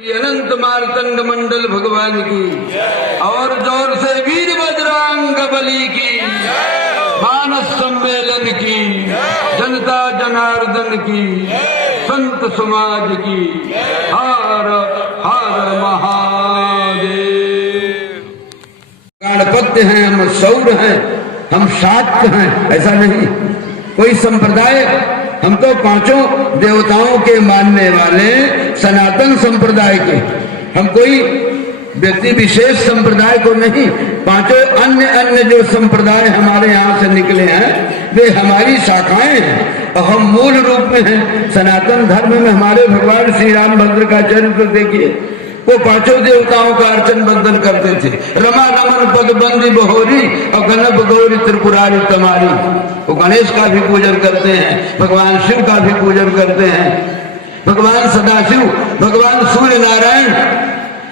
अनंत मार्तंड मंडल भगवान की और जोर से वीर बजरंग बली की, मानस सम्मेलन की, जनता जनार्दन की, संत समाज की, हर हर महादेव। गणपत्य हैं, हम सौर हैं, हम शाक्त हैं, ऐसा नहीं कोई संप्रदाय। हम तो पांचों देवताओं के मानने वाले सनातन संप्रदाय के, हम कोई व्यक्ति विशेष संप्रदाय को नहीं। पांचों अन्य अन्य जो संप्रदाय हमारे यहाँ से निकले हैं वे हमारी शाखाएं हैं और हम मूल रूप में हैं। सनातन धर्म में हमारे भगवान श्री रामभद्र का चरित्र देखिए, वो पांचों देवताओं का अर्चन बंदन करते थे। रमा रमन पद बंदी बहोरी और गणप गौरी त्रिपुरारी तमारी। वो गणेश का भी पूजन करते हैं, भगवान शिव का भी पूजन करते हैं, भगवान सदाशिव, भगवान सूर्य नारायण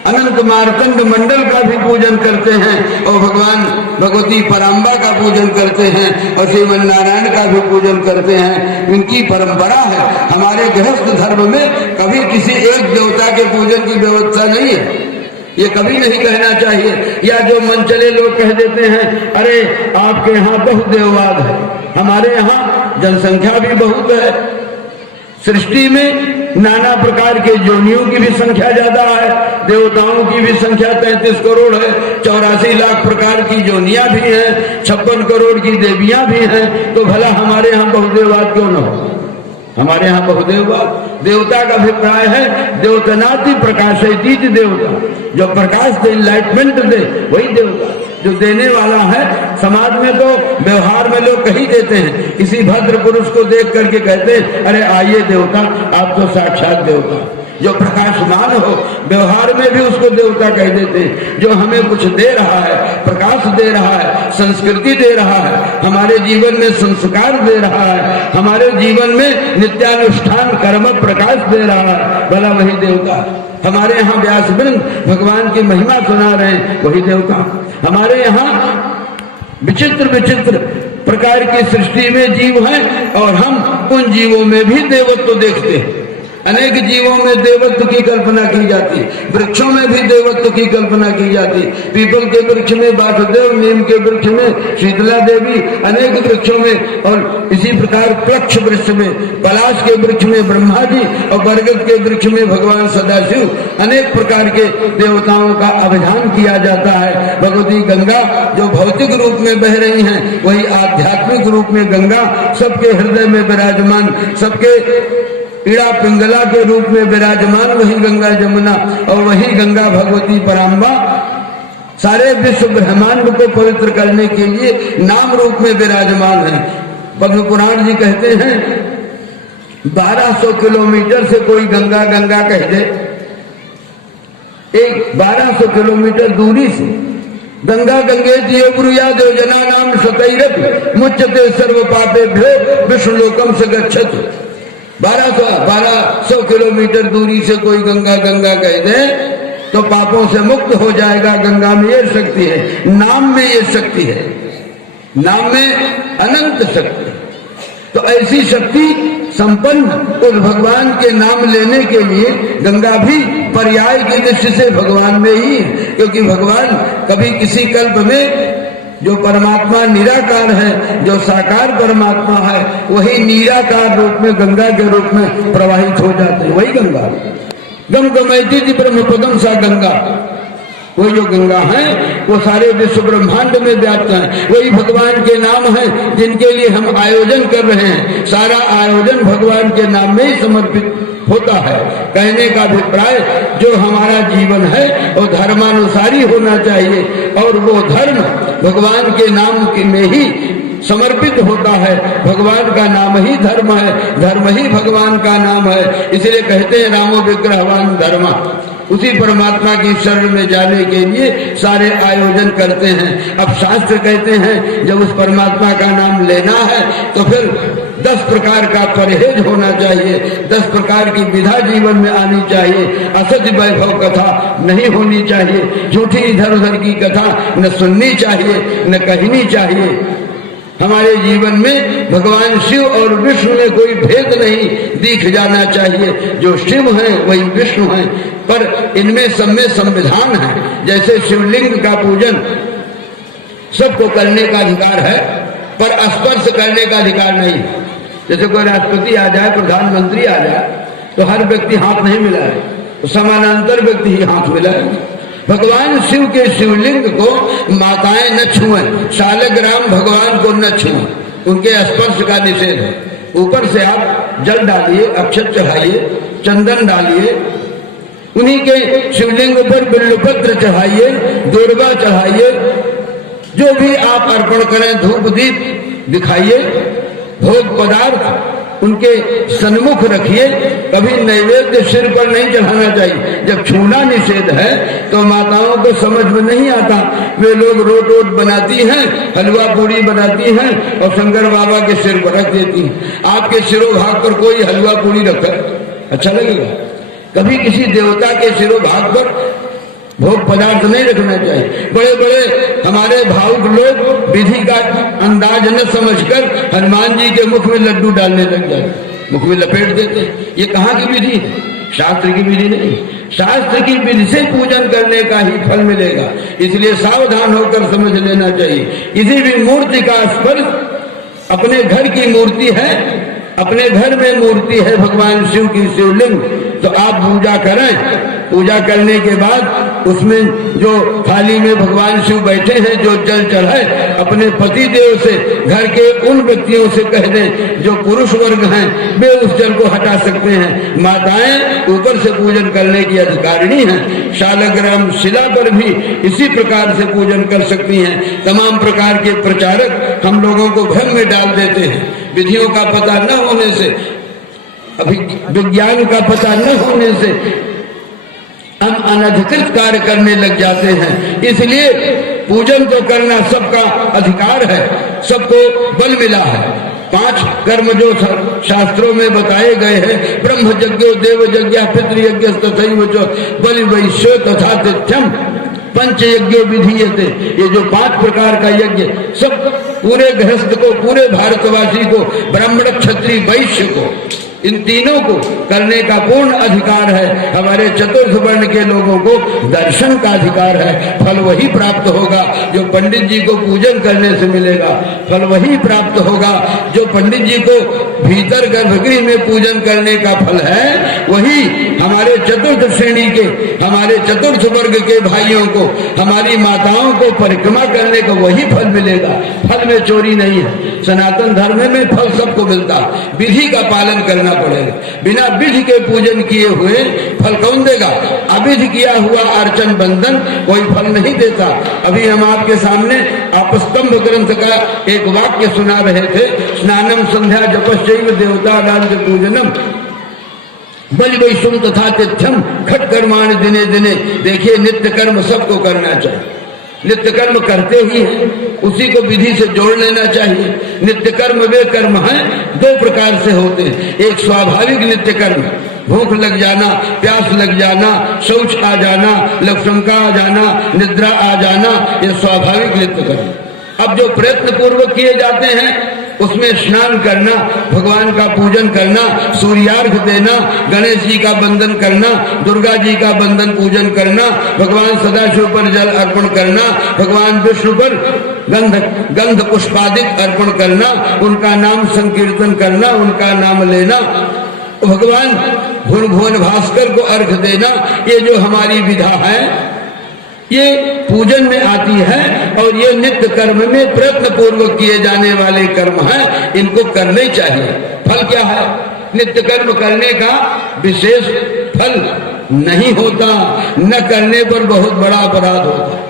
अनंत मार्तंड मंडल का भी पूजन करते हैं और भगवान भगवती पराम्बा का पूजन करते हैं और श्रीमन नारायण का भी पूजन करते हैं। इनकी परंपरा है। हमारे गृहस्थ धर्म में कभी किसी एक देवता के पूजन की व्यवस्था नहीं है, ये कभी नहीं कहना चाहिए। या जो मन चले लोग कह देते हैं अरे आपके यहाँ बहुदेववाद है, हमारे यहाँ जनसंख्या भी बहुत है, सृष्टि में नाना प्रकार के योनियों की भी संख्या ज्यादा है, देवताओं की भी संख्या 33 करोड़ है, 84 लाख प्रकार की योनियां भी हैं, 56 करोड़ की देवियां भी हैं। तो भला हमारे यहाँ बहुदेववाद क्यों न हो? हमारे यहाँ बहुदेववाद, देवता का अभिप्राय है देवतनाति प्रकाशयति देवता, जो प्रकाश दे, इनलाइटमेंट दे, वही देवता जो देने वाला है। समाज में तो व्यवहार में लोग कही देते हैं, किसी भद्र पुरुष को देख करके कहते हैं अरे आइए देवता, आप तो साक्षात देवता। जो प्रकाशमान हो व्यवहार में भी उसको देवता कह देते हैं। जो हमें कुछ दे रहा है, प्रकाश दे रहा है, संस्कृति दे रहा है, हमारे जीवन में संस्कार दे रहा है, हमारे जीवन में नित्यानुष्ठान कर्म प्रकाश दे रहा है, भला वही देवता। हमारे यहाँ व्यासवृंद भगवान की महिमा सुना रहे हैं, वही देवता। हमारे यहाँ विचित्र विचित्र प्रकार की सृष्टि में जीव हैं और हम उन जीवों में भी देवत्व देखते हैं। अनेक जीवों में देवत्व की कल्पना की जाती, वृक्षों में भी देवत्व की कल्पना की जाती। पीपल के वृक्ष में वासुदेव, नीम के वृक्ष में शीतला देवी, अनेक वृक्षों में, और इसी प्रकार वृक्ष वृक्ष में, पलाश के वृक्ष में ब्रह्मा जी और बरगद के वृक्ष में भगवान सदाशिव, अनेक प्रकार के देवताओं का अभिधान किया जाता है। भगवती गंगा जो भौतिक रूप में बह रही हैं, वही आध्यात्मिक रूप में गंगा सबके हृदय में विराजमान, सबके पीड़ा पिंगला के रूप में विराजमान वही गंगा जमुना और वही गंगा भगवती पराम्बा सारे विश्व ब्रह्मांड को पवित्र करने के लिए नाम रूप में विराजमान है। पद्म पुराण जी कहते हैं 1200 किलोमीटर से कोई गंगा गंगा कह दे, एक 1200 किलोमीटर दूरी से गंगा गंगेति ब्रूयाद जना नाम सतैरपि मुच्यते सर्व पापेभ्यो विष्णुलोकम से गच्छति। 1200 किलोमीटर दूरी से कोई गंगा गंगा कह दे तो पापों से मुक्त हो जाएगा। गंगा में ये शक्ति है, नाम में ये शक्ति है, नाम में अनंत शक्ति। तो ऐसी शक्ति संपन्न उस भगवान के नाम लेने के लिए गंगा भी पर्याय की दृष्टि से भगवान में ही है, क्योंकि भगवान कभी किसी कल्प में जो परमात्मा निराकार है, जो साकार परमात्मा है, वही निराकार रूप में गंगा के रूप में प्रवाहित हो जाते हैं। वही गंगा गम गमयती थी ब्रह्म पदम सा गंगा, वही जो गंगा है वो सारे विश्व ब्रह्मांड में व्याप्त है। वही भगवान के नाम है जिनके लिए हम आयोजन कर रहे हैं। सारा आयोजन भगवान के नाम में ही समर्पित होता है। कहने का अभिप्राय जो हमारा जीवन है वो धर्मानुसारी होना चाहिए और वो धर्म भगवान के नाम में ही समर्पित होता है। भगवान का नाम ही धर्म है, धर्म ही भगवान का नाम है। इसलिए कहते हैं रामो विग्रहवान धर्मा। उसी परमात्मा की शरण में जाने के लिए सारे आयोजन करते हैं। अब शास्त्र कहते हैं जब उस परमात्मा का नाम लेना है तो फिर 10 प्रकार का परहेज होना चाहिए, 10 प्रकार की विधा जीवन में आनी चाहिए। असत्य वैभव कथा नहीं होनी चाहिए, झूठी इधर उधर की कथा न सुननी चाहिए न कहनी चाहिए। हमारे जीवन में भगवान शिव और विष्णु में कोई भेद नहीं दिख जाना चाहिए। जो शिव हैं वही विष्णु हैं, पर इनमें सब में संविधान है। जैसे शिवलिंग का पूजन सबको करने का अधिकार है, पर स्पर्श करने का अधिकार नहीं। जैसे कोई राष्ट्रपति आ जाए, प्रधानमंत्री आ जाए, तो हर व्यक्ति हाथ नहीं मिलाए, तो समानांतर व्यक्ति ही हाथ मिलाए। भगवान शिव के शिवलिंग को माताएं न छुएं, शालग्राम भगवान को न छुएं, उनके स्पर्श का निषेध है। ऊपर से आप जल डालिए, अक्षत चढ़ाइए, चंदन डालिए, उन्हीं के शिवलिंग पर बिल्वपत्र चढ़ाइए, दूर्वा चढ़ाइए, जो भी आप अर्पण करें, धूप दीप दिखाइए, भोग पदार्थ उनके सन्मुख रखिए। कभी नैवेद्य सिर पर नहीं चढ़ाना चाहिए। जब छूना निषेध है तो माताओं को समझ में नहीं आता, वे लोग रोट रोट बनाती हैं, हलवा पूड़ी बनाती हैं और शंकर बाबा के सिर पर रख देती हैं। आपके सिरों भाग पर कोई हलवा पूड़ी रखा अच्छा लगेगा? कभी किसी देवता के सिरों भाग पर भोग पदार्थ नहीं रखना चाहिए। बड़े बड़े हमारे भावुक लोग विधि का अंदाज न समझकर हनुमान जी के मुख में लड्डू डालने लग जाते, मुख में लपेट देते। ये कहाँ की विधि है? शास्त्र की विधि नहीं। शास्त्र की विधि से पूजन करने का ही फल मिलेगा, इसलिए सावधान होकर समझ लेना चाहिए। किसी भी मूर्ति का स्पर्श, अपने घर की मूर्ति है, अपने घर में मूर्ति है भगवान शिव की शिवलिंग, तो आप पूजा करें। पूजा करने के बाद उसमें जो थाली में भगवान शिव बैठे हैं, जो जल चढ़ाए, अपने पति देव से, घर के उन व्यक्तियों से कह दें जो पुरुष वर्ग हैं, वे उस जल को हटा सकते हैं। माताएं ऊपर से पूजन करने की अधिकारिणी हैं। शालग्राम शिला पर भी इसी प्रकार से पूजन कर सकती हैं। तमाम प्रकार के प्रचारक हम लोगों को भ्रम में डाल देते हैं। विधियों का पता न होने से, अभी विज्ञान का पता न होने से हम अनधिकृत कार्य करने लग जाते हैं। इसलिए पूजन तो करना सबका अधिकार है, सबको बल मिला है। 5 कर्म जो शास्त्रों में बताए गए हैं, ब्रह्म यज्ञो देव यज्ञ पितृयज्ञ तथैव च बलि वैश्यो तथा तिथ्यम पंच यज्ञो विधीयते। ये जो 5 प्रकार का यज्ञ सब पूरे गृहस्थ को, पूरे भारतवासी को, ब्राह्मण क्षत्रिय वैश्य को, इन तीनों को करने का पूर्ण अधिकार है। हमारे चतुर्थ वर्ण के लोगों को दर्शन का अधिकार है। फल वही प्राप्त होगा जो पंडित जी को पूजन करने से मिलेगा। फल वही प्राप्त होगा जो पंडित जी को भीतर गर्भगृह में पूजन करने का फल है, वही हमारे चतुर्थ श्रेणी के, हमारे चतुर्थ वर्ग के भाइयों को, हमारी माताओं को परिक्रमा करने का वही फल मिलेगा। फल में चोरी नहीं है। सनातन धर्म में फल सबको मिलता, विधि का पालन करना पड़ेगा। बिना विधि के पूजन किए हुए फल कौन देगा? अविधि किया हुआ अर्चन बंधन कोई फल नहीं देता। अभी हम आपके सामने आपस्तंभ ग्रंथ का एक वाक्य सुना रहे थे, स्नानम संध्या जपश्चैव देवता नाम पूजनम बलि वैष्णव तथा तिथ्यम खट कर्माणि दिने दिने। देखिए, नित्य कर्म सबको करना चाहिए। नित्य कर्म करते ही हैं, उसी को विधि से जोड़ लेना चाहिए। नित्य कर्म वे कर्म हैं 2 प्रकार से होते हैं। एक स्वाभाविक नित्य कर्म, भूख लग जाना, प्यास लग जाना, शौच आ जाना, लक्षणका आ जाना, निद्रा आ जाना, ये स्वाभाविक नित्य कर्म। अब जो प्रयत्न पूर्वक किए जाते हैं उसमें स्नान करना, भगवान का पूजन करना, सूर्यार्घ देना, गणेश जी का बंदन करना, दुर्गा जी का बंदन पूजन करना, भगवान सदाशिव पर जल अर्पण करना, भगवान विष्णु पर गंध पुष्पादिक अर्पण करना, उनका नाम संकीर्तन करना, उनका नाम लेना, भगवान भुवन भास्कर को अर्घ देना। ये जो हमारी विधा है ये पूजन में आती है और ये नित्य कर्म में प्रयत्न पूर्वक किए जाने वाले कर्म हैं, इनको करने चाहिए। फल क्या है? नित्य कर्म करने का विशेष फल नहीं होता, न करने पर बहुत बड़ा अपराध होता।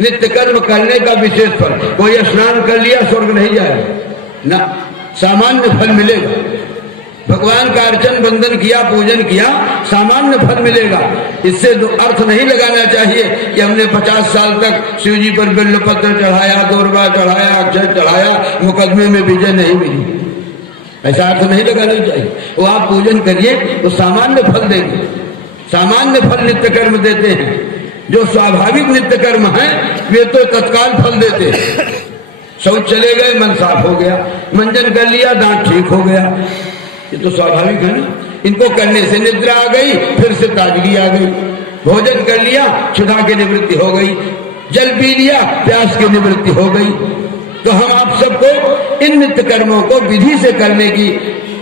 नित्य कर्म करने का विशेष फल, कोई स्नान कर लिया स्वर्ग नहीं जाएगा ना, सामान्य फल मिलेगा। भगवान का अर्चन बंदन किया, पूजन किया, सामान्य फल मिलेगा। इससे अर्थ नहीं लगाना चाहिए कि हमने 50 साल तक शिव जी पर बिल्वपत्र चढ़ाया, दौरवा चढ़ाया, अक्षर चढ़ाया, मुकदमे में विजय नहीं मिली। ऐसा अर्थ नहीं लगाना चाहिए। वो आप पूजन करिए तो सामान्य फल देंगे। सामान्य फल नित्य कर्म देते हैं। जो स्वाभाविक नित्य कर्म है वे तो तत्काल फल देते हैं। शौच चले गए, मन साफ हो गया, मंजन कर लिया, दांत ठीक हो गया। ये तो स्वाभाविक है ना। इनको करने से निद्रा आ गई, फिर से ताजगी आ गई। भोजन कर लिया, क्षुधा की निवृत्ति हो गई। जल पी लिया, प्यास की निवृत्ति हो गई। तो हम आप सबको इन नित्य कर्मों को विधि से करने की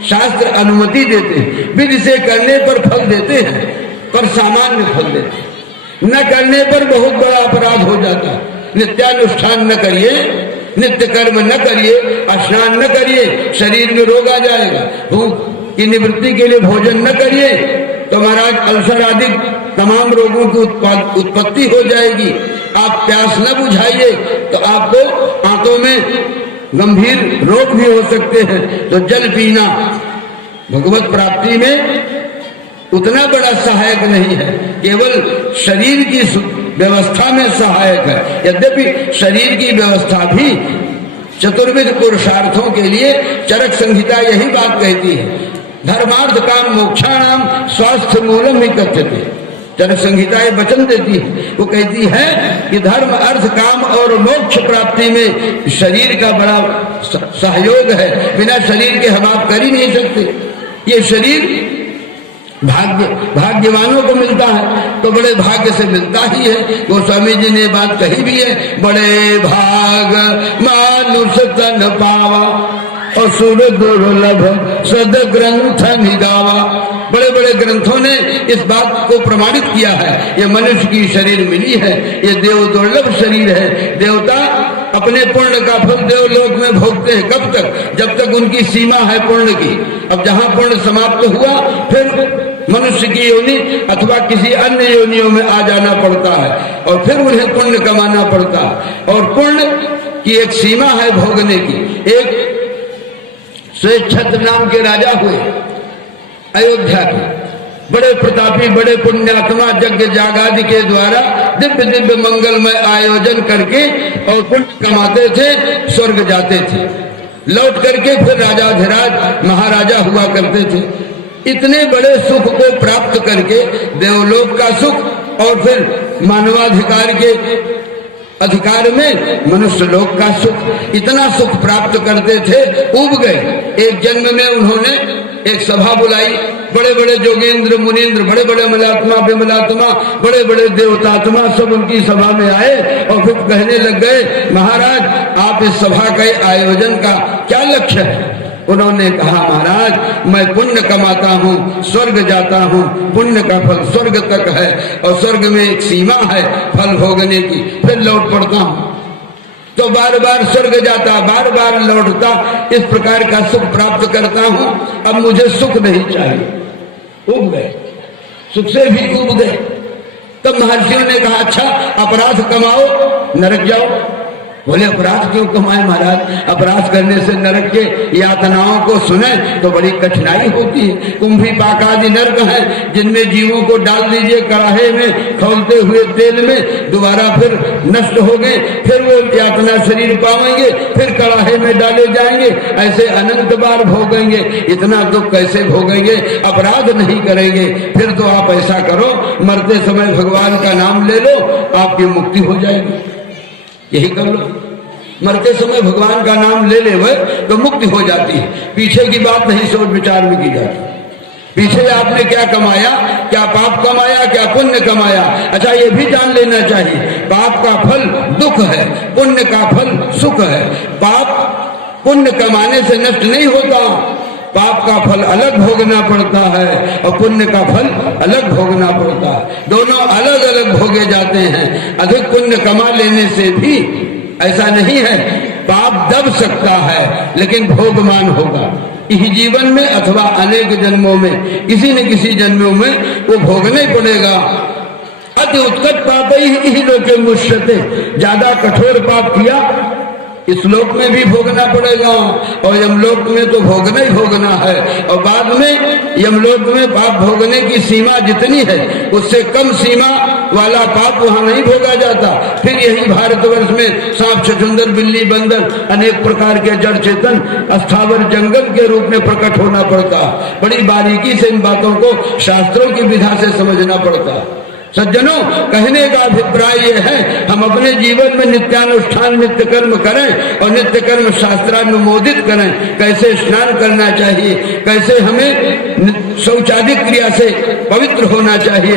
शास्त्र अनुमति देते हैं। विधि से करने पर फल देते हैं, पर सामान्य फल देते हैं। न करने पर बहुत बड़ा अपराध हो जाता है। नित्यानुष्ठान न करिए, नित्य कर्म न करिए, स्नान न करिए, शरीर में रोग आ जाएगा। भूख की निवृत्ति के लिए भोजन न करिए तो महाराज अल्सर आदि तमाम रोगों की उत्पत्ति हो जाएगी। आप प्यास न बुझाइए तो आपको आंतों में गंभीर रोग भी हो सकते हैं। तो जल पीना भगवत प्राप्ति में उतना बड़ा सहायक नहीं है, केवल शरीर की व्यवस्था में सहायक है। यद्यपि शरीर की व्यवस्था भी चतुर्विध पुरुषार्थों के लिए चरक संहिता यही बात कहती है, धर्मार्थ काम मोक्षाणाम स्वास्थ्य मूलम ही कथ्यते। चरक संहिता ये वचन देती है, वो कहती है कि धर्म अर्थ काम और मोक्ष प्राप्ति में शरीर का बड़ा सहयोग है। बिना शरीर के हम आप कर ही नहीं सकते। ये शरीर भाग्यवानों को मिलता है तो बड़े भाग्य से मिलता ही है। गोस्वामी जी ने बात कही भी है, बड़े भाग मानुष तन पावा और सुर दुर्लभ सद ग्रंथ निगावा। बड़े बड़े ग्रंथों ने इस बात को प्रमाणित किया है। ये मनुष्य की शरीर मिली है, ये देव दुर्लभ शरीर है। देवता अपने पुण्य का फल देवलोक में भोगते हैं। कब तक? जब तक उनकी सीमा है पुण्य की। अब जहां पुण्य समाप्त हुआ फिर मनुष्य की योनि अथवा किसी अन्य योनियों में आ जाना पड़ता है और फिर उन्हें पुण्य कमाना पड़ता है। और पुण्य की एक सीमा है भोगने की। एक श्वेतछत्र नाम के राजा हुए अयोध्या के, बड़े प्रतापी, बड़े पुण्यात्मा, यज्ञ जागादि के द्वारा दिव्य दिव्य मंगलमय आयोजन करके और पुण्य कमाते थे, स्वर्ग जाते थे। लौट करके फिर राजाधिराज महाराजा हुआ करते थे। इतने बड़े सुख को प्राप्त करके देवलोक का सुख और फिर मानवाधिकार के अधिकार में मनुष्य लोक का सुख, इतना सुख प्राप्त करते थे, उब गए। एक जन्म में उन्होंने एक सभा बुलाई, बड़े बड़े जोगेंद्र मुनीन्द्र, बड़े बड़े मलात्मा विमलात्मा, बड़े बड़े देवतात्मा सब उनकी सभा में आए और फिर कहने लग गए, महाराज आप इस सभा के आयोजन का क्या लक्ष्य है? उन्होंने कहा, महाराज मैं पुण्य कमाता हूँ, स्वर्ग जाता हूँ, पुण्य का फल स्वर्ग तक है और स्वर्ग में एक सीमा है फल भोगने की, फिर लौट पड़ता हूँ। तो बार बार स्वर्ग जाता, बार बार लौटता, इस प्रकार का सुख प्राप्त करता हूँ। अब मुझे सुख नहीं चाहिए। उब गए, सुख से भी उब गए। तब महर्षियों ने कहा, अच्छा अपराध कमाओ, नरक जाओ। बोले अपराध क्यों कमाए महाराज? अपराध करने से नरक के यातनाओं को सुने तो बड़ी कठिनाई होती है। कुंभी पाक आदि नरक हैं जिनमें जीवों को डाल दीजिए कड़ाहे में खौलते हुए तेल में, दोबारा फिर नष्ट हो गए, फिर वो यातना शरीर पाएंगे, फिर कड़ाहे में डाले जाएंगे, ऐसे अनंत बार भोगेंगे। इतना दुख कैसे भोगेंगे? अपराध नहीं करेंगे। फिर तो आप ऐसा करो, मरते समय भगवान का नाम ले लो, आपकी मुक्ति हो जाएगी। यही कर लो, मरते समय भगवान का नाम ले ले वह तो मुक्ति हो जाती है। पीछे की बात नहीं सोच विचार में की जाती। पीछे आपने क्या कमाया, क्या पाप कमाया, क्या पुण्य कमाया? अच्छा ये भी जान लेना चाहिए, पाप का फल दुख है, पुण्य का फल सुख है। पाप पुण्य कमाने से नष्ट नहीं होता, पाप का फल अलग भोगना पड़ता है और पुण्य का फल अलग भोगना पड़ता है। दोनों अलग अलग भोगे जाते हैं। अधिक पुण्य कमा लेने से भी ऐसा नहीं है, पाप दब सकता है लेकिन भोगमान होगा। इस जीवन में अथवा अनेक जन्मों में, किसी न किसी जन्मों में वो भोगने पड़ेगा। अति उत्कट पाप ही लोके मुष्यते, ज्यादा कठोर पाप किया इस लोक में भी भोगना पड़ेगा और यमलोक में तो भोगना ही भोगना है। और बाद में यमलोक में पाप भोगने की सीमा जितनी है उससे कम सीमा वाला पाप वहां नहीं भोगा जाता। फिर यही भारतवर्ष में सांप, छछूंदर, बिल्ली, बंदर, अनेक प्रकार के जड़ चेतन अस्थावर जंगल के रूप में प्रकट होना पड़ता। बड़ी बारीकी से इन बातों को शास्त्रों की विधा से समझना पड़ता। सज्जनों, कहने का अभिप्राय ये है, हम अपने जीवन में नित्यानुष्ठान नित्य कर्म करें और नित्य कर्म शास्त्रानुमोदित करें। कैसे स्नान करना चाहिए, कैसे हमें शौचादि क्रिया से पवित्र होना चाहिए,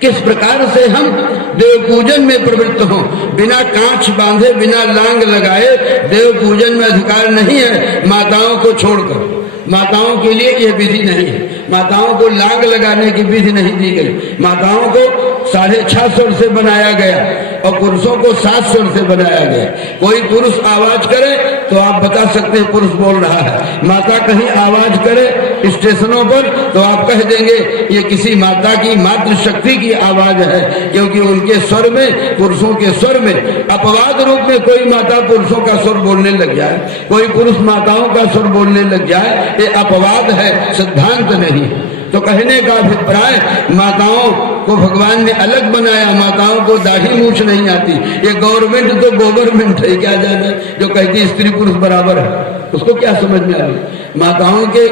किस प्रकार से हम देव पूजन में प्रवृत्त हों। बिना कांच बांधे, बिना लांग लगाए देव पूजन में अधिकार नहीं है माताओं को छोड़कर। माताओं के लिए यह विधि नहीं है। माताओं को लाग लगाने की विधि नहीं दी गई। माताओं को 6.5 स्वर से बनाया गया और पुरुषों को 7 स्वर से बनाया गया। कोई पुरुष आवाज करे तो आप बता सकते हैं पुरुष बोल रहा है। माता कहीं आवाज करे स्टेशनों पर तो आप कह देंगे ये किसी माता की मातृशक्ति की आवाज है, क्योंकि उनके स्वर में, पुरुषों के स्वर में अपवाद रूप में कोई माता पुरुषों का स्वर बोलने लग जाए, कोई पुरुष माताओं का स्वर बोलने लग जाए, ये अपवाद है, सिद्धांत नहीं। तो कहने का अभिप्राय, माताओं को भगवान ने अलग बनाया। माताओं को दाढ़ी मूछ नहीं आती। ये गवर्नमेंट तो गवर्नमेंट है, क्या जाने जो कहती स्त्री पुरुष बराबर है, उसको क्या समझ में आ रही। माताओं के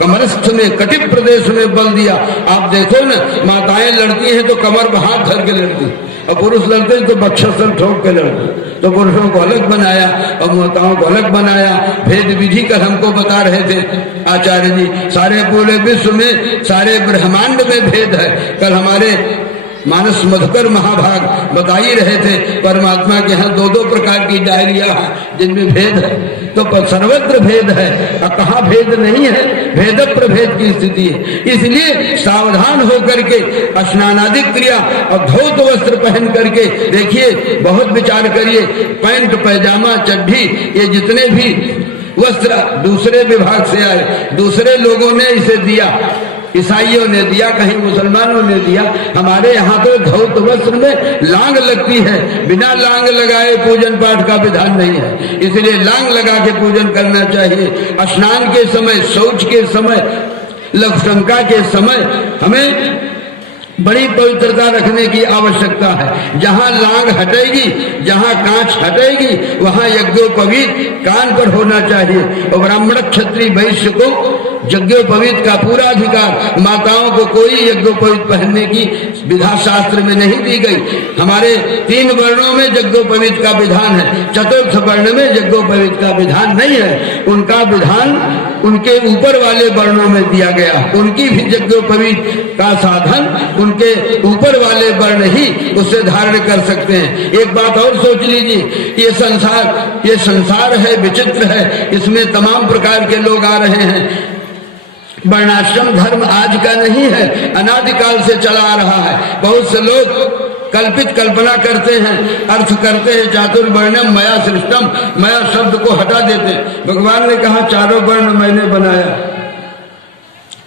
कमरस्थ में, कटिप प्रदेश में बल दिया। आप देखो ना, माताएं लड़ती हैं तो कमर पर हाथ धर के लड़ती, और पुरुष लड़ते हैं तो बक्षस्थल ठोक के लड़ते। तो पुरुषों को अलग बनाया और माताओं को अलग बनाया। भेद विधि कर हमको बता रहे थे आचार्य जी। सारे पूरे विश्व में, सारे ब्रह्मांड में भेद है। कल हमारे मानस मधुकर महाभाग बता ही रहे थे, परमात्मा के यहाँ 2-2 प्रकार की डायरिया है जिनमें भेद है। तो सर्वत्र भेद है, अब कहाँ भेद नहीं है, भेद प्रभेद की स्थिति है। इसलिए सावधान होकर के स्नानादि क्रिया और धौत वस्त्र पहन करके देखिए, बहुत विचार करिए। पैंट, पैजामा, चड्ढी, ये जितने भी वस्त्र दूसरे विभाग से आए, दूसरे लोगों ने इसे दिया। ईसाइयों ने दिया, कहीं मुसलमानों ने दिया। हमारे यहाँ तो धौत वस्त्र में लांग लगती है। बिना लांग लगाए पूजन पाठ का विधान नहीं है, इसलिए लांग लगा के पूजन करना चाहिए। स्नान के समय, शौच के समय, लघुशंका के समय हमें बड़ी पवित्रता रखने की आवश्यकता है। जहाँ लांग हटेगी, जहाँ कांच हटेगी, वहाँ यज्ञोपवीत कान पर होना चाहिए। और ब्राह्मण, क्षत्रिय, वैश्य को यज्ञोपवीत का पूरा अधिकार। माताओं को कोई यज्ञोपवीत पहनने की विधा शास्त्र में नहीं दी गई। हमारे 3 वर्णों में यज्ञोपवीत का विधान है, चतुर्थ वर्ण में यज्ञोपवीत का विधान नहीं है। उनका विधान उनके ऊपर वाले वर्णों में दिया गया। उनकी भी यज्ञोपवीत का साधन उनके ऊपर वाले वर्ण ही उससे धारण कर सकते हैं। एक बात और सोच लीजिए, ये संसार है, विचित्र है। इसमें तमाम प्रकार के लोग आ रहे हैं। वर्णाश्रम धर्म आज का नहीं है, अनादिकाल से चला आ रहा है। बहुत से लोग कल्पित कल्पना करते हैं, अर्थ करते हैं चातुर्वर्णम मया सृष्टम, मया शब्द को हटा देते। भगवान ने कहा 4 वर्ण मैंने बनाया।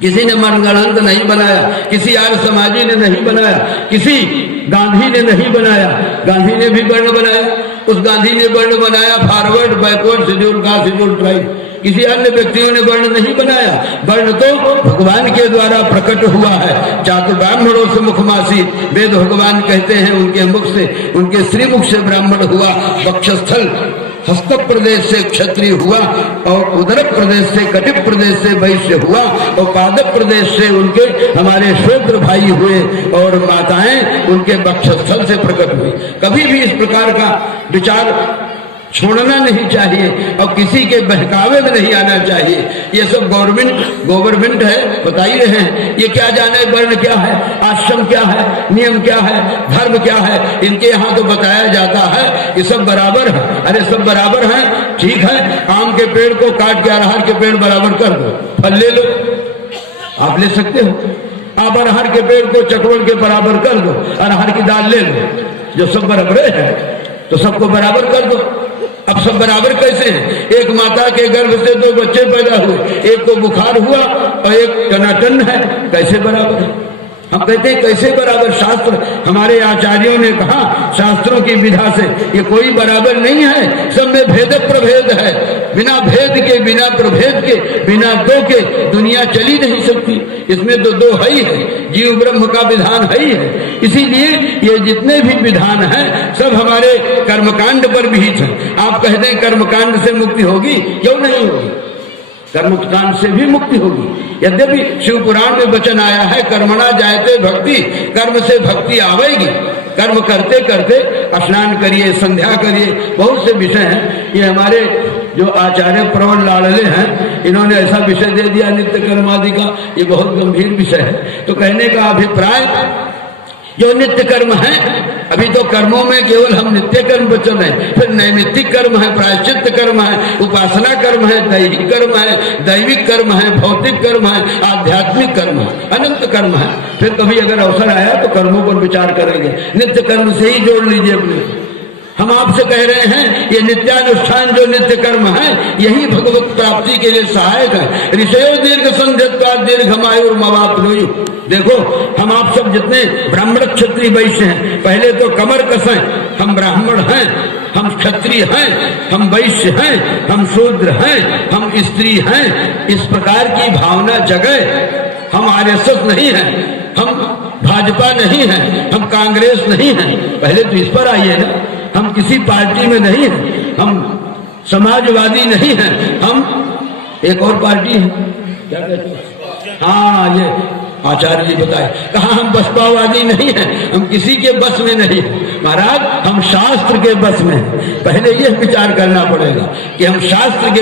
किसी ने मनगढ़ंत नहीं बनाया, किसी आर्य समाजी ने नहीं बनाया, किसी गांधी ने नहीं बनाया। गांधी ने भी वर्ण बनाया। उस गांधी ने वर्ण बनाया forward, backward, schedule caste, schedule tribe. किसी अन्य व्यक्तियों ने वर्ण नहीं बनाया। वर्ण तो भगवान के द्वारा प्रकट हुआ है। चातुर ब्राह्मणों से मुखमासी, वेद भगवान कहते हैं उनके मुख से, उनके श्रीमुख से ब्राह्मण हुआ। वक्षस्थल हस्त प्रदेश से क्षत्रिय हुआ, और उदर प्रदेश से, कटिप प्रदेश से वैश्य हुआ, और पादप प्रदेश से उनके हमारे शूद्र भाई हुए, और माताएं उनके वक्षस्थल से प्रकट हुई। कभी भी इस प्रकार का विचार छोड़ना नहीं चाहिए और किसी के बहकावे में नहीं आना चाहिए। ये सब गवर्नमेंट है, बता ही रहे हैं। ये क्या जाने वर्ण क्या है, आश्रम क्या है, नियम क्या है, धर्म क्या है। इनके यहाँ तो बताया जाता है ये सब बराबर है। अरे सब बराबर हैं, ठीक है। आम के पेड़ को काट के अरहर के पेड़ बराबर कर दो, फल ले लो, आप ले सकते हो। आप अरहर के पेड़ को चकवड़ के बराबर कर दो, अरहर की दाल ले लो, जो सब बराबर है तो सबको बराबर कर दो। अब सब बराबर कैसे हैं? एक माता के गर्भ से 2 बच्चे पैदा हुए, एक को बुखार हुआ और एक टनाटन है, कैसे बराबर है? हम कहते हैं कैसे बराबर? शास्त्र, हमारे आचार्यों ने कहा शास्त्रों की विधा से ये कोई बराबर नहीं है। सब में भेद प्रभेद है। बिना भेद के, बिना प्रभेद के, बिना 2 के दुनिया चली नहीं सकती। इसमें तो 2 है ही है, जीव ब्रह्म का विधान है ही है। इसीलिए ये जितने भी विधान हैं सब हमारे कर्मकांड पर विहित हैं। आप कह दें कर्मकांड से मुक्ति होगी, क्यों नहीं होगी? कर्मकांड से भी मुक्ति होगी। यद्यपि शिव पुराण में वचन आया है कर्मणा जायते भक्ति, कर्म से भक्ति आवेगी। कर्म करते करते स्नान करिए, संध्या करिए, बहुत से विषय हैं। ये हमारे जो आचार्य प्रवण लाडले हैं, इन्होंने ऐसा विषय दे दिया नित्य कर्म आदि का, ये बहुत गंभीर विषय है। तो कहने का अभिप्राय जो नित्य कर्म है, अभी तो कर्मों में केवल हम नित्य कर्म बचल हैं, फिर नैमित्तिक कर्म है, प्रायश्चित्त कर्म है, उपासना कर्म है, दैहिक कर्म है, दैविक कर्म है, भौतिक कर्म है, आध्यात्मिक कर्म है, अनंत कर्म है। फिर कभी अगर अवसर आया तो कर्मों पर विचार करेंगे, नित्य कर्म से ही जोड़ लीजिए अपने। हम आपसे कह रहे हैं ये नित्यानुष्ठान जो नित्य कर्म है, यही भगवत प्राप्ति के लिए सहायक है। ऋषयो दीर्घ संध्यत्वा दीर्घमायुर्मवाप्नुयु। देखो हम आप सब जितने ब्राह्मण क्षत्रिय वैश्य हैं, पहले तो कमर कसें, हम ब्राह्मण हैं, हम क्षत्रिय हैं, हम वैश्य हैं, हम शूद्र हैं, हम स्त्री हैं, इस प्रकार की भावना जगे। हम आरएसएस नहीं हैं, हम भाजपा नहीं हैं, हम कांग्रेस नहीं हैं, पहले तो इस पर आइए ना। हम किसी पार्टी में नहीं हैं, हम समाजवादी नहीं हैं, हम एक और पार्टी है, क्या कहते हैं, हाँ ये आचार्य जी बताए, कहा हम बसपावादी नहीं हैं, हम किसी के बस में नहीं हैं महाराज, हम शास्त्र के बस में हैं। पहले यह विचार करना पड़ेगा कि हम शास्त्र के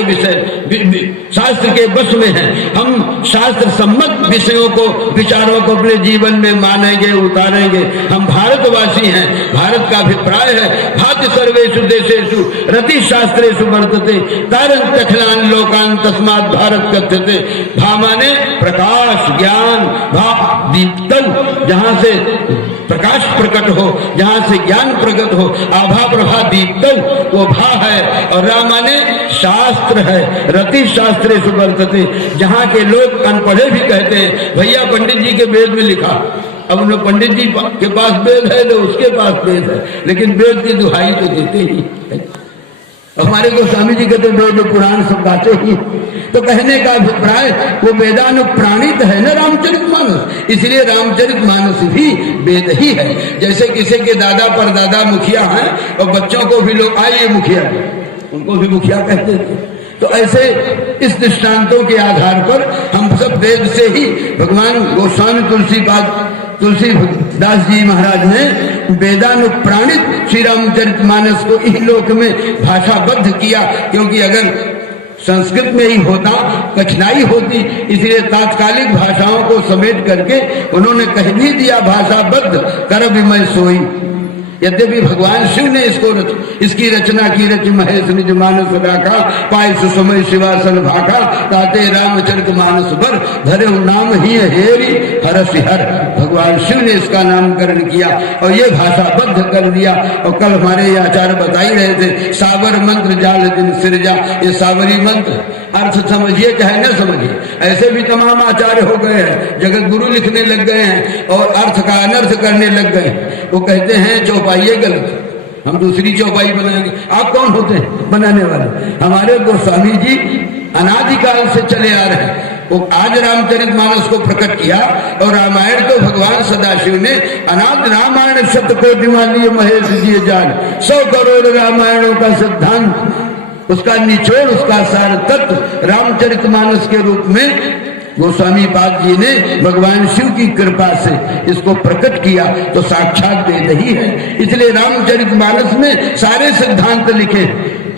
शास्त्र के बस में हैं। हम शास्त्र सम्मत विषयों को, विचारों को अपने जीवन में मानेंगे, उतारेंगे। हम भारतवासी हैं, भारत का अभिप्राय है भाति सर्वेषु देशेषु रति शास्त्रेषु वर्तते तारं तखलान लोकान तस्मात् भारत कथ्यते। भा माने प्रकाश, ज्ञान, भा दीप्तम, जहां से प्रकाश प्रकट हो, जहां से ज्ञान प्रकट हो, आभा प्रभा दीप्तम, वो भा है। और रा माने शास्त्र है, रति शास्त्रे सुवर्तते, जहां के लोग अनपढ़े भी कहते हैं भैया पंडित जी के वेद में लिखा। अब उन्हें पंडित जी के पास वेद है तो उसके पास वेद है, लेकिन वेद की दुहाई तो देते ही। हमारे गोस्वामी जी कहते वेद पुराण सब गाते ही। तो कहने का अभिप्राय वो वेदानुप्राणित है ना रामचरितमानस, इसलिए रामचरितमानस भी वेद ही है। जैसे किसी के दादा परदादा मुखिया हैं और बच्चों को भी लोग आइए मुखिया, उनको भी मुखिया कहते थे। तो ऐसे इस दृष्टांतों के आधार पर हम सब वेद से ही, भगवान गोस्वामी तुलसीदास जी महाराज ने वेदानुप्राणित श्री रामचरितमानस को इस लोक में भाषाबद्ध किया, क्योंकि अगर संस्कृत में ही होता कठिनाई होती, इसलिए तात्कालिक भाषाओं को समेट करके उन्होंने कह भी दिया भाषाबद्ध कर विमय सोई। यद्यपि भगवान शिव ने इसकी रचना की, रच महेश निज मानस राखा पाय सुसमय शिवासन भाखा ताते रामचरित मानस पर धरे नाम ही हेरी हरसि हर। भगवान शिव ने इसका नामकरण किया और ये भाषाबद्ध कर दिया। और कल हमारे आचार्य बता ही रहे थे सावर मंत्र जाल दिन सिरजा, ये सावरी मंत्र अर्थ समझिए चाहे न समझिए, ऐसे भी तमाम आचार्य हो गए हैं, जगत गुरु लिखने लग गए हैं और अर्थ का अनर्थ करने लग गए। वो कहते हैं चौपाई गलत, हम दूसरी चौपाई बनाएंगे। आप कौन होते हैं बनाने वाले? हमारे गोस्वामी जी अनादिकाल से चले आ रहे हैं। वो आज रामचरितमानस को प्रकट किया और रामायण तो भगवान सदाशिव ने अनाद रामायण शतकोटि मानिए महेश जी जान, 100 करोड़ रामायणों का सिद्धांत, उसका निचोड़, उसका सार तत्व रामचरितमानस के रूप में गोस्वामी पाद जी ने भगवान शिव की कृपा से इसको प्रकट किया, तो साक्षात वेद ही है। इसलिए रामचरितमानस में सारे सिद्धांत लिखे।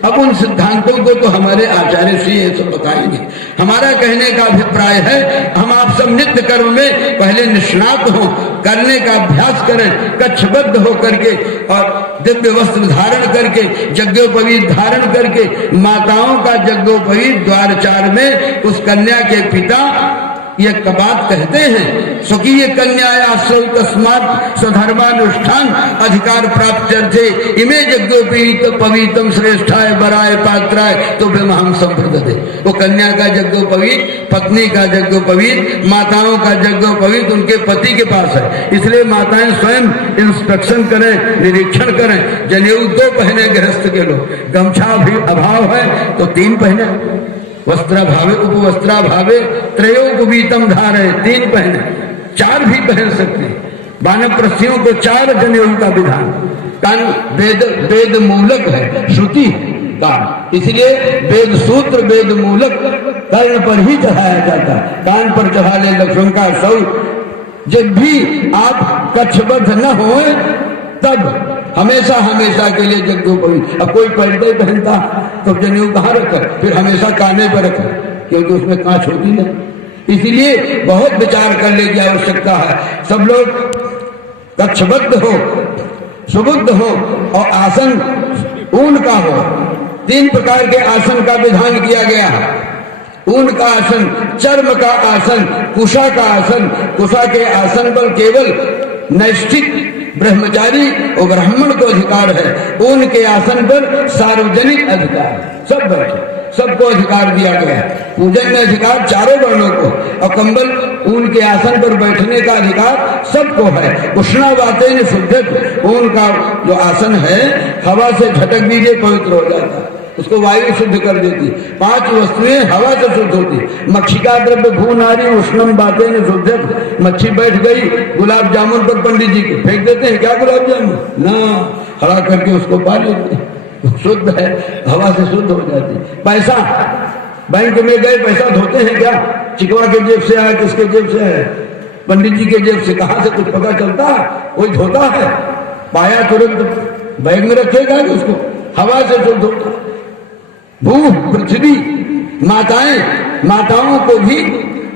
अब उन सिद्धांतों को तो हमारे आचार्य श्री ये सब बताएंगे। हमारा कहने का अभिप्राय है हम आप सब नित्य कर्म में पहले निष्णात हों, करने का अभ्यास करें, कच्छबद्ध हो करके और दिव्य वस्त्र धारण करके, यज्ञोपवीत धारण करके, माताओं का यज्ञोपवीत द्वारचार में उस कन्या के पिता ये कबात कहते हैं स्वकीय कन्याया तस्मात् स्वधर्मानुष्ठान अधिकार प्राप्त चर्चे इमे यज्ञोपवीत पवित्रम श्रेष्ठाय बराय पात्राय तो हम संप्रदते। वो कन्या का यज्ञोपवीत, पत्नी का यज्ञोपवीत, माताओं का यज्ञोपवीत उनके पति के पास है। इसलिए माताएं स्वयं इंस्पेक्शन करें, निरीक्षण करें। जनेऊ 2 पहने गृहस्थ के लोग, गमछा भी अभाव है तो 3 पहने, वस्त्राभावे उपवस्त्राभावे त्रयोपवीतम धारे, 3 पहने, 4 भी पहन सकते। वानप्रस्थियों को 4 जनेऊ का विधान, कारण वेद मूलक है, श्रुति का, इसलिए वेद सूत्र वेद मूलक कर्ण पर ही चढ़ाया जाता है, कान पर चढ़ा ले लक्ष्मण का सौर। जब भी आप कच्छबद्ध न हो तब हमेशा हमेशा के लिए यज्ञोपवीत। अब कोई पर्दे पहनता तो जनेऊ कहाँ रखा, फिर हमेशा काने पर रखा, क्योंकि उसमें कांच होती नहीं। इसीलिए बहुत विचार करने की आवश्यकता है। सब लोग कच्छबद्ध हो, सुबुद्ध हो और आसन ऊन का हो। 3 प्रकार के आसन का विधान किया गया है। ऊन का आसन, चर्म का आसन, कुशा का आसन। कुशा के आसन पर केवल नैष्ठिक ब्रह्मचारी और ब्राह्मण को अधिकार है। ऊन के आसन पर सार्वजनिक अधिकार, सब बैठे, सबको अधिकार दिया गया है। पूजन में अधिकार चारों वर्णों को, और कंबल ऊन के आसन पर बैठने का अधिकार सबको है। उष्णावातेन शुद्धत, ऊन का जो आसन है हवा से झटक दीजिए पवित्र हो जाता है, उसको वायु शुद्ध कर देती। 5 वस्तुएं हवा से शुद्ध होती। मक्षिका द्रव्य भू नारी उष्णम बातेन शुद्धत। मच्छी बैठ गई गुलाब जामुन पर, पंडित जी के फेंक देते हैं क्या गुलाब जामुन ना, हरा करके उसको पा लेते हैं, शुद्ध है, हवा से शुद्ध हो जाती। पैसा, बैंक में गए पैसा धोते हैं क्या, चिकवा के जेब से आया, किसके जेब से है, पंडित जी के जेब से, कहां से कुछ पता चलता है, कोई धोता है, पाया तुरंत बैग में रखेगा कि उसको हवा से शुद्ध होता। भू पृथ्वी, माताओं को भी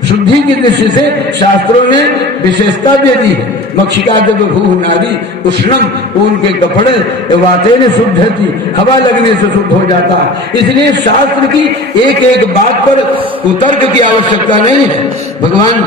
शुद्धि की दृष्टि से शास्त्रों ने विशेषता दे दी है। मक्षिका जब भू नारी उष्णम, ऊन के कपड़े वातेन शुद्ध थी, हवा लगने से शुद्ध हो जाता। इसलिए शास्त्र की एक एक बात पर कुतर्क की आवश्यकता नहीं है। भगवान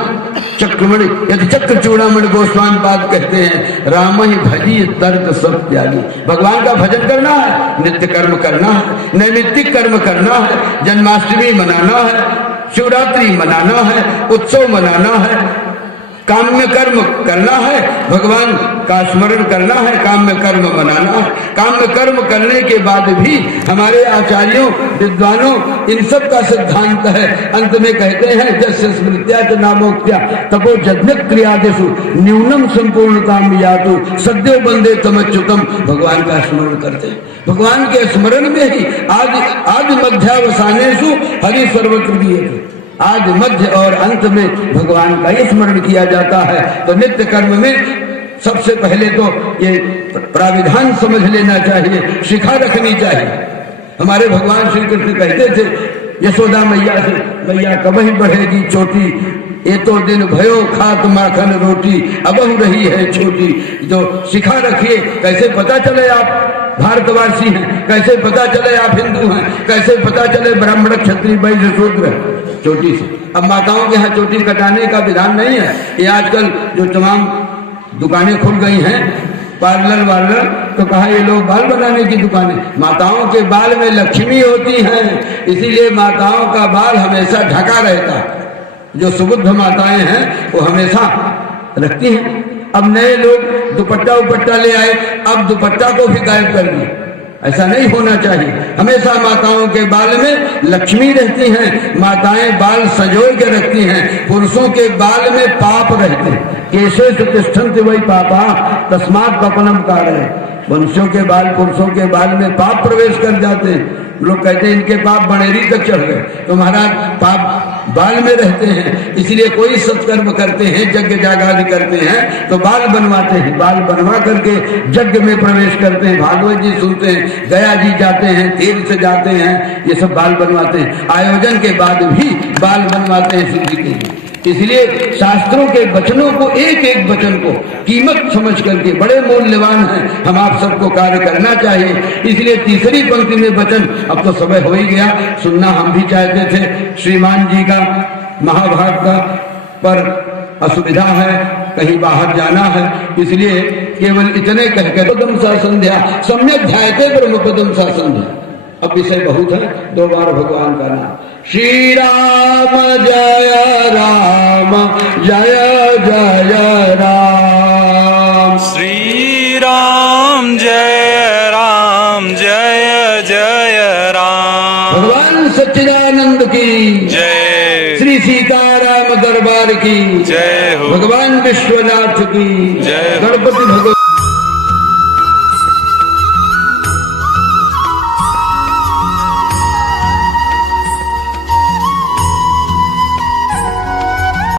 चक्रमणि यदि चक्र चूड़ामणि गोस्वामी पाद कहते हैं, राम ही भजी तर्क सब त्यागी। भगवान का भजन करना है, नित्य कर्म करना है, नैमित्तिक कर्म करना है, जन्माष्टमी मनाना है, शिवरात्रि मनाना है, उत्सव मनाना है, काम्य कर्म करना है, भगवान का स्मरण करना है, काम्य कर्म मनाना है। काम्य कर्म करने के बाद भी हमारे आचार्यों विद्वानों इन सब का सिद्धांत है। अंत में कहते हैं जस्य स्मृत्या च नामोक्त्या तपो जज्ञ क्रियादेषु न्यूनम संपूर्णताम यातु सद्यो बंदे तमच्युतम। भगवान का स्मरण करते हैं, भगवान के स्मरण में ही आदि मध्यावसानेषु हरि सर्वत्र दीयते। आज मध्य और अंत में भगवान का ही स्मरण किया जाता है। तो नित्य कर्म में सबसे पहले तो ये प्राविधान समझ लेना चाहिए, शिखा रखनी चाहिए। हमारे भगवान श्री कृष्ण कहते थे यशोदा मैया से, मैया कबही बढ़ेगी चोटी, ये तो दिन भयो खात माखन रोटी, अबहु रही है छोटी। जो शिखा रखिए, कैसे पता चले आप भारतवासी हैं, कैसे पता चले आप हिंदू हैं, कैसे पता चले ब्राह्मण क्षत्रिय वैश्य शूद्र, चोटी से। अब माताओं के यहाँ चोटी कटाने का विधान नहीं है। ये आजकल जो तमाम दुकानें खुल गई हैं, पार्लर वार्लर, तो कहा ये लोग बाल बनाने की दुकानें। माताओं के बाल में लक्ष्मी होती हैं, इसीलिए माताओं का बाल हमेशा ढका रहता है। जो सुबुद्ध माताएं हैं वो हमेशा रखती हैं। अब नए लोग दुपट्टा उपट्टा ले आए, अब दुपट्टा को भी गायब कर दिए। ऐसा नहीं होना चाहिए। हमेशा माताओं के बाल में लक्ष्मी रहती हैं, माताएं बाल संजोए के रखती हैं। पुरुषों के बाल में पाप रहते हैं, केशे से तिष्ठन्ति वही पापा तस्मात् पपनम कारय। मनुष्यों के बाल, पुरुषों के बाल में पाप प्रवेश कर जाते हैं। लोग कहते हैं इनके पाप बनेरी तक चढ़ गए, तो महाराज पाप बाल में रहते हैं। इसलिए कोई सत्कर्म करते हैं, यज्ञ जागादि करते हैं तो बाल बनवाते हैं, बाल बनवा करके यज्ञ में प्रवेश करते हैं, भागवत जी सुनते हैं, गया जी जाते हैं, तीर्थ जाते हैं, ये सब बाल बनवाते हैं। आयोजन के बाद भी बाल बनवाते हैं सिद्धि के लिए। इसलिए शास्त्रों के वचनों को, एक एक वचन को कीमत समझ करके, बड़े मूल्यवान हैं, हम आप सबको कार्य करना चाहिए। इसलिए तीसरी पंक्ति में वचन, अब तो समय हो ही गया, सुनना हम भी चाहते थे। श्रीमान जी का महाभारत का पर असुविधा है, कहीं बाहर जाना है, इसलिए केवल इतने कहकर पदम सा संध्या सम्यक ध्यायते ब्रह्म पदम सा संध्या। अब विषय बहुत है, 2 बार भगवान का नाम। श्री राम जय राम जय जय राम, श्री राम जय राम जय जय राम। भगवान सच्चिदानंद की जय, श्री सीताराम दरबार की जय हो, भगवान विश्वनाथ की जय। गणपति भगवान